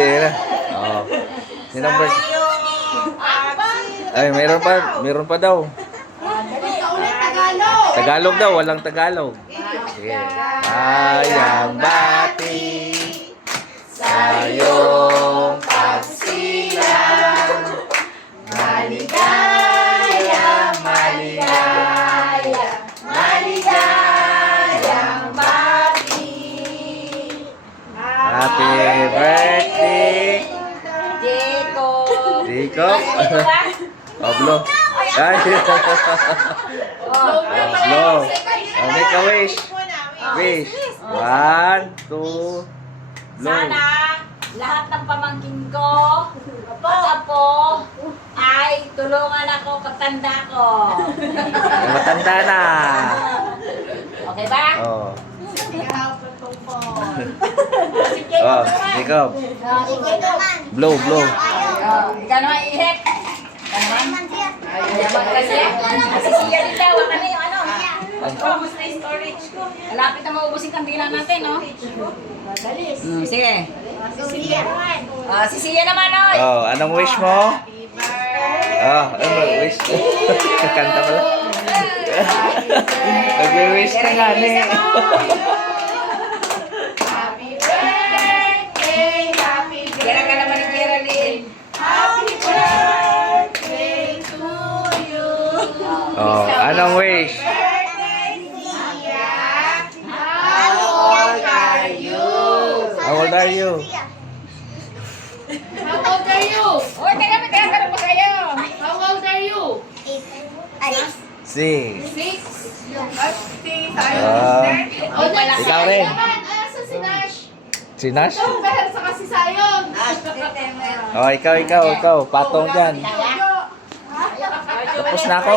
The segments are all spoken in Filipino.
Sige na. Oh. Number. Ay, meron pa daw. Tagalog daw, walang Tagalog. Sige. Ayang bati sa iyong pagsilang. Maligaya, maligaya, maligayang bati. Happy birthday, Jacob. Pablo. Ay. Pablo. Make a wish. Wish. 1, 2, Sana lahat ng pamangkin ko at apo ay tulungan ako pagtanda ko. matanda na. Okay ba? Oh. Oh, Jacob. Blow. Ikaw naman ihek. Si Sia din daw. Ano yung ano? Ubus na yung storage ko. Malapit na maubos yung kandila natin, no? Sige. Si Sia naman, oy. Oh, anong wish mo? Oh, ano wish? Kanta pala. Nag-wish na nga ni. Kira ka naman ni Geraldine. Oh, anong wish? How old are you? Oy, teka pa kayo. Six. Wala Ikaw rin. Si Nash? Oh, ikaw. Patong dyan. Tapos na ako.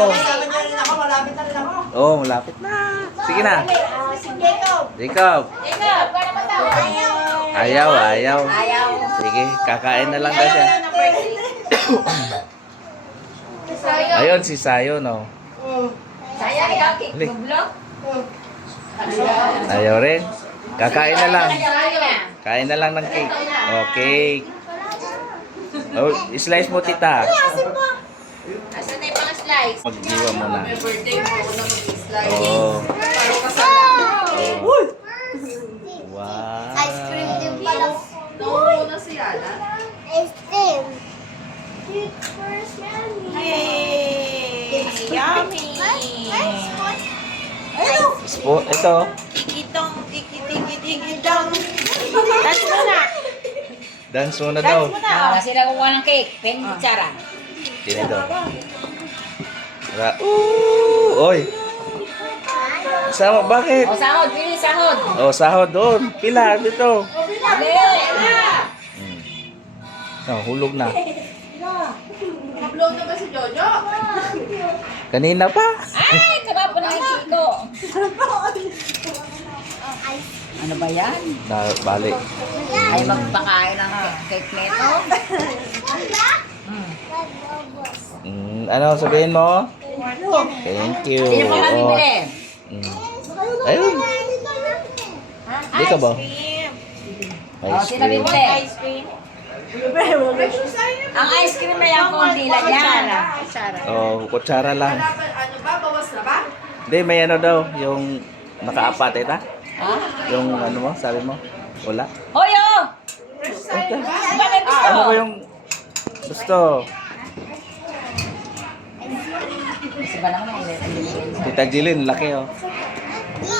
Oh, malapit na. Sige na. Jacob. Ayaw. Sige, kakain na lang daw siya. Ayun, si Sayo, no? Saya ikaw, cake vlog. Ayaw rin. Kakain na lang. Kain na lang ng cake. Okay. Oh, slice mo, tita. Asan na yung mga slice? Magdiwa mo na. Birthday mo na mag-slice. Oh. Para kasama. Wow. Ice cream din pala. Nauna si Yana. Ice cream. Yay! Yummy! Spoon, ito. Tiki-tiki-tiki-dong. Dance muna. Dance muna daw. Sila kukuha ng cake. Pengi kutsara. Sino ito? Oy. Sama, bakit? O, sahod. Pili sahod. Oh, sahod doon. Pila, dito. Dali. Oh, hulog na. Mablow na ba si Jojo? Kanina pa. Ay, kabapo na yung chiko. Ano ba yan? Na, balik. Ay, magpakain ng cake nito. Ano sabihin mo? Thank you. Sino pa kami Oh. bili? Ayun. Di ka ba? Ice Sino cream. bibili? Ang ice cream na yung konti lang yan. Oh, kutsara lang. Ano ba? Bawas na ba? Hindi, may ano daw. Yung nakaapat, ita? Ha? Yung ano mo, sabi mo? Wala? Hoy, oh! Ito. Bakit gusto? Ano ba yung gusto? Kasi ba naman ang Tita Jilin, laki oh. Oh.